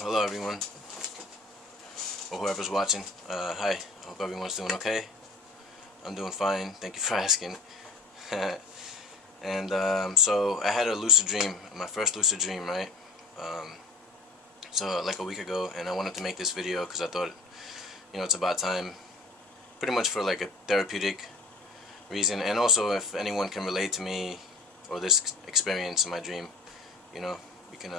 Hello everyone, or whoever's watching. Hi, I hope everyone's doing okay. I'm doing fine, thank you for asking. And so I had a lucid dream, my first lucid dream, right? So like a week ago, and I wanted to make this video because I thought, it's about time, pretty much for like a therapeutic reason, and also if anyone can relate to me or this experience in my dream, you know, we can,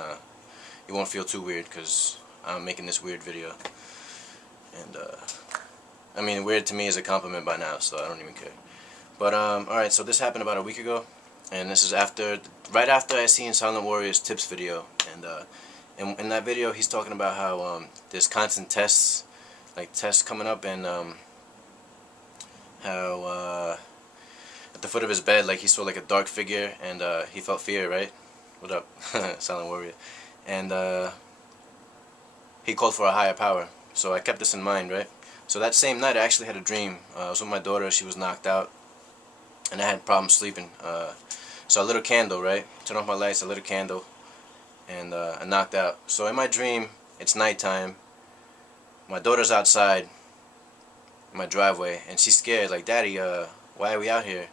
you won't feel too weird because I'm making this weird video. And I mean, weird to me is a compliment by now, so I don't even care. But alright, so this happened about a week ago, and this is right after I seen Silent Warrior's tips video, and in that video he's talking about how there's constant tests coming up, and how at the foot of his bed, like he saw like a dark figure, and he felt fear, right? What up, Silent Warrior? And he called for a higher power. So I kept this in mind, right? So that same night I actually had a dream. I was with my daughter, she was knocked out, and I had problems sleeping. So I lit a candle, right? Turned off my lights, I lit a candle, and I knocked out. So in my dream, it's nighttime. My daughter's outside in my driveway, and she's scared, like, "Daddy, why are we out here?"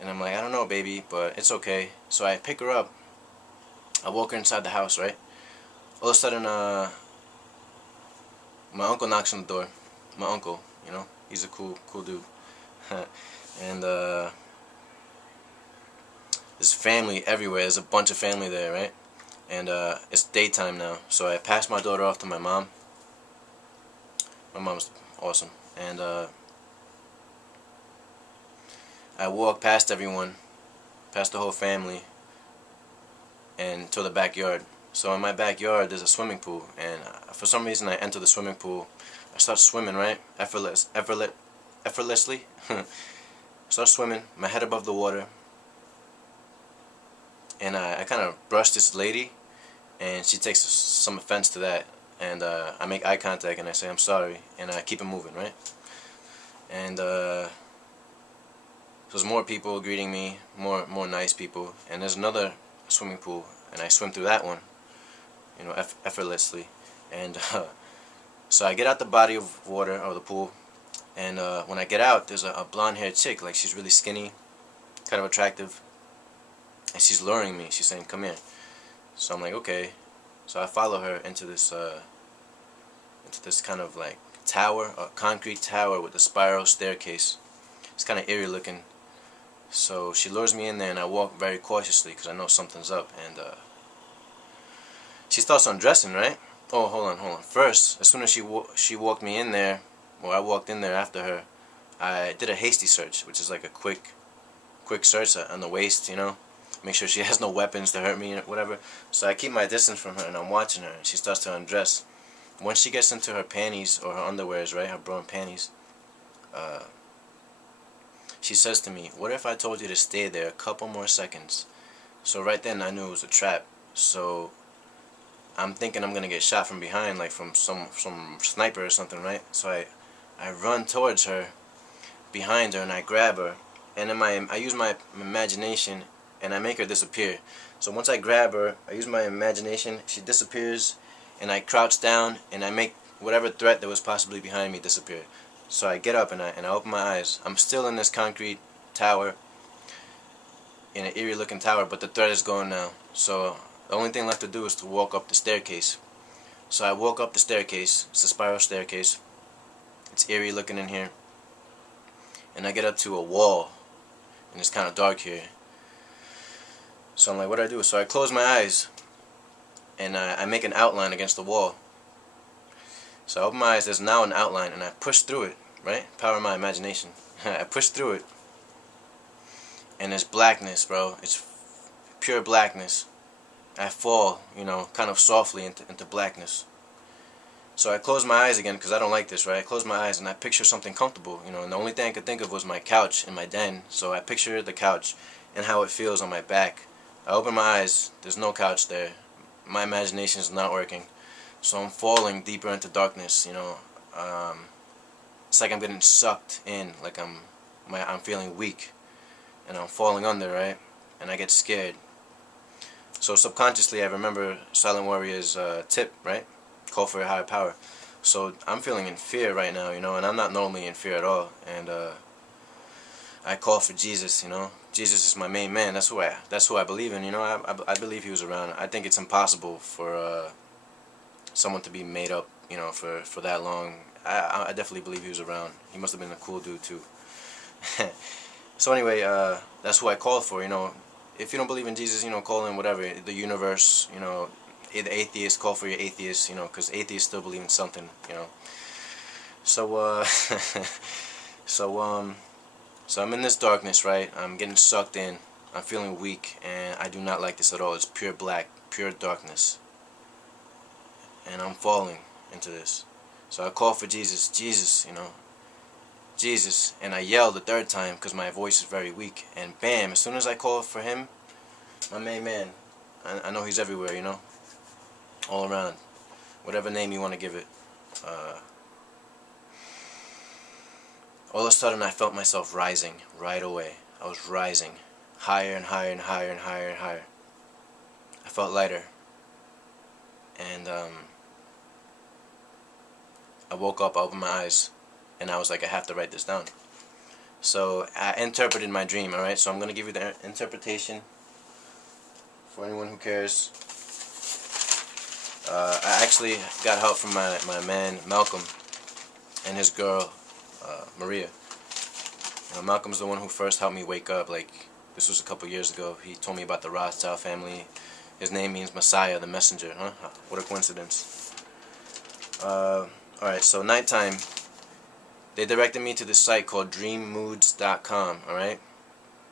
And I'm like, "I don't know, baby, but it's okay." So I pick her up. I walk her inside the house, right? All of a sudden, my uncle knocks on the door. My uncle, he's a cool dude. And there's family everywhere. There's a bunch of family there, right? And it's daytime now. So I pass my daughter off to my mom. My mom's awesome. And I walk past everyone, past the whole family, and to the backyard. So in my backyard there's a swimming pool, and for some reason I enter the swimming pool. I start swimming, right? Effortlessly. I start swimming, my head above the water, and I kind of brush this lady, and she takes some offense to that, and I make eye contact and I say I'm sorry, and I keep it moving, right? And there's more people greeting me, more nice people, and there's another swimming pool, and I swim through that one, effortlessly. And so I get out the body of water, or the pool, and when I get out, there's a blonde-haired chick, like she's really skinny, kind of attractive, and she's luring me. She's saying, "Come here." So I'm like, okay. So I follow her into this kind of like tower, a concrete tower with a spiral staircase. It's kind of eerie looking. So she lures me in there, and I walk very cautiously because I know something's up. And she starts undressing, right? Oh, hold on. First, as soon as she walked me in there, or I walked in there after her, I did a hasty search, which is like a quick search on the waist, make sure she has no weapons to hurt me or whatever. So I keep my distance from her, and I'm watching her, and she starts to undress. Once she gets into her panties, or her underwears, right, her bra and panties, she says to me, "What if I told you to stay there a couple more seconds?" So right then I knew it was a trap. So I'm thinking I'm gonna get shot from behind, like from some sniper or something, right? So I run towards her, behind her, and I grab her, and I use my imagination, and I make her disappear. So once I grab her, I use my imagination, she disappears, and I crouch down, and I make whatever threat that was possibly behind me disappear. So I get up, and I open my eyes. I'm still in this concrete tower, in an eerie looking tower, but the threat is gone now. So the only thing left to do is to walk up the staircase. So I walk up the staircase. It's a spiral staircase. It's eerie looking in here. And I get up to a wall, and it's kind of dark here. So I'm like, what do I do? So I close my eyes, and I make an outline against the wall. So I open my eyes, there's now an outline, and I push through it, right? Power of my imagination. I push through it, and there's blackness, bro. It's pure blackness. I fall, kind of softly into blackness. So I close my eyes again, because I don't like this, right? I close my eyes, and I picture something comfortable, and the only thing I could think of was my couch in my den. So I picture the couch and how it feels on my back. I open my eyes, there's no couch there. My imagination is not working. So I'm falling deeper into darkness, It's like I'm getting sucked in, like I'm feeling weak, and I'm falling under, right? And I get scared. So subconsciously I remember Silent Warrior's tip, right? call for a higher power. So I'm feeling in fear right now, you know, and I'm not normally in fear at all. And I call for Jesus, you know. Jesus is my main man. That's who I believe in, you know. I believe he was around. I think it's impossible for someone to be made up, you know, for that long. I definitely believe he was around. He must have been a cool dude too. So anyway, that's who I call for, you know. If you don't believe in Jesus, you know, call in whatever, the universe, you know, the atheist, call for your atheist, you know, because atheists still believe in something, you know. So, so, so I'm in this darkness, right? I'm getting sucked in. I'm feeling weak, and I do not like this at all. It's pure black, pure darkness. And I'm falling into this. So I call for Jesus, Jesus, you know, Jesus, and I yell the third time because my voice is very weak. And bam, as soon as I call for him, my main man, I know he's everywhere, you know, all around, whatever name you want to give it. All of a sudden I felt myself rising right away. I was rising higher and higher and higher and higher and higher. I felt lighter. And I woke up, I opened my eyes, and I was like, I have to write this down. So I interpreted my dream, alright? So I'm going to give you the interpretation for anyone who cares. I actually got help from my man Malcolm and his girl Maria. You know, Malcolm's the one who first helped me wake up. Like, this was a couple years ago. He told me about the Rothschild family. His name means Messiah, the messenger. Huh? What a coincidence. Alright, so nighttime, they directed me to this site called dreammoods.com, alright?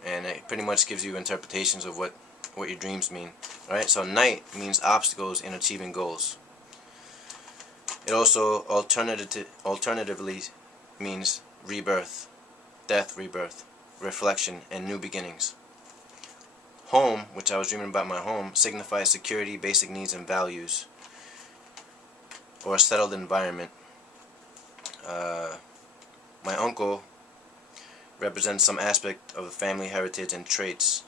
And it pretty much gives you interpretations of what your dreams mean. Alright, so night means obstacles in achieving goals. It also alternatively means rebirth, death, rebirth, reflection, and new beginnings. Home, which I was dreaming about my home, signifies security, basic needs, and values, or a settled environment. My uncle represents some aspect of the family heritage and traits.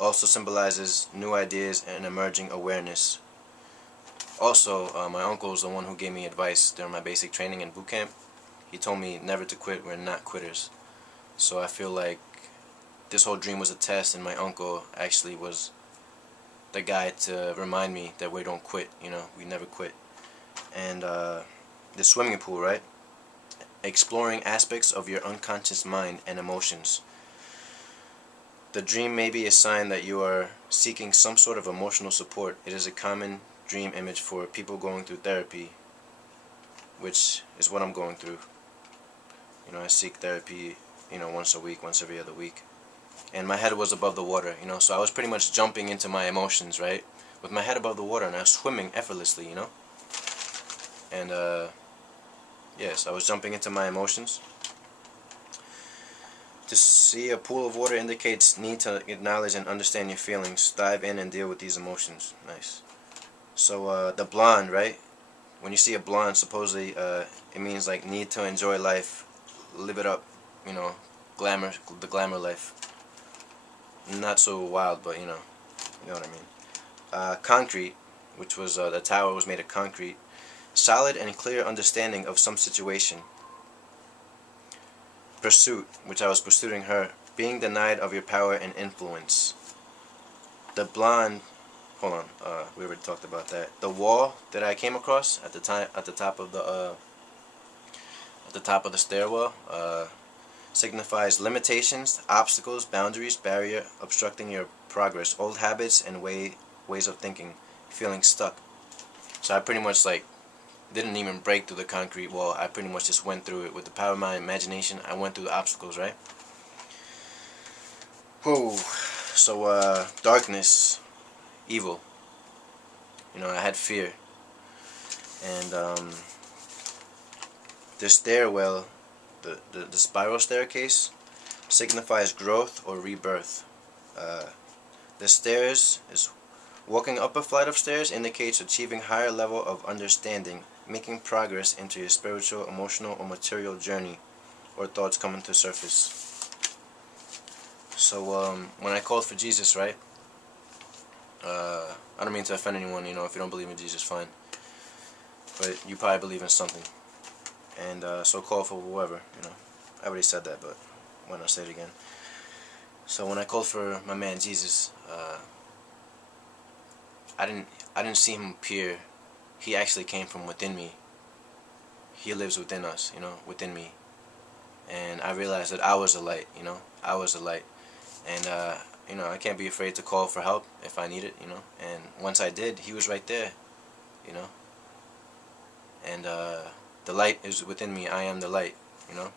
Also symbolizes new ideas and emerging awareness. Also, my uncle is the one who gave me advice during my basic training in boot camp. He told me never to quit. We're not quitters. So I feel like this whole dream was a test, and my uncle actually was the guy to remind me that we don't quit. You know, we never quit. And the swimming pool, right? Exploring aspects of your unconscious mind and emotions. The dream may be a sign that you are seeking some sort of emotional support. It is a common dream image for people going through therapy, which is what I'm going through. You know, I seek therapy, you know, once a week, once every other week. And my head was above the water, you know, so I was pretty much jumping into my emotions, right? With my head above the water, and I was swimming effortlessly, you know? And, yes, I was jumping into my emotions. To see a pool of water indicates need to acknowledge and understand your feelings. Dive in and deal with these emotions. Nice. So, the blonde, right? When you see a blonde, supposedly, it means, like, need to enjoy life, live it up, you know, the glamour life. Not so wild, but, you know what I mean. Concrete, which was, the tower was made of concrete. Solid and clear understanding of some situation. Pursuit, which I was pursuing her. Being denied of your power and influence. The blonde, hold on, we already talked about that. The wall that I came across at the top of the stairwell, signifies limitations, obstacles, boundaries, barrier, obstructing your progress, old habits and ways of thinking, feeling stuck. So I pretty much, like, didn't even break through the concrete wall. I pretty much just went through it with the power of my imagination. I went through the obstacles, right? Whoa. So, darkness, evil. You know, I had fear. And, the stairwell, the spiral staircase, signifies growth or rebirth. The stairs is walking up a flight of stairs indicates achieving higher level of understanding, making progress into your spiritual, emotional, or material journey, or thoughts coming to surface. So when I called for Jesus, right? I don't mean to offend anyone. You know, if you don't believe in Jesus, fine. but you probably believe in something. And so call for whoever, you know. I already said that, but why not say it again? So when I called for my man Jesus, I didn't see him appear. He actually came from within me. He lives within us, you know, within me. And I realized that I was a light, you know. I was a light. And you know, I can't be afraid to call for help if I need it, you know. And once I did, he was right there, you know. And the light is within me. I am the light, you know.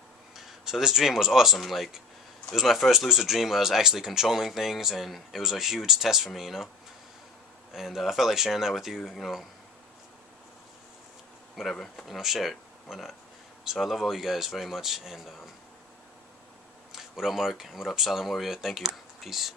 So this dream was awesome. Like, it was my first lucid dream where I was actually controlling things, and it was a huge test for me, you know. And I felt like sharing that with you, you know. Whatever, you know, share it. Why not? So I love all you guys very much. And what up, Mark? And what up, Silent Warrior? Thank you. Peace.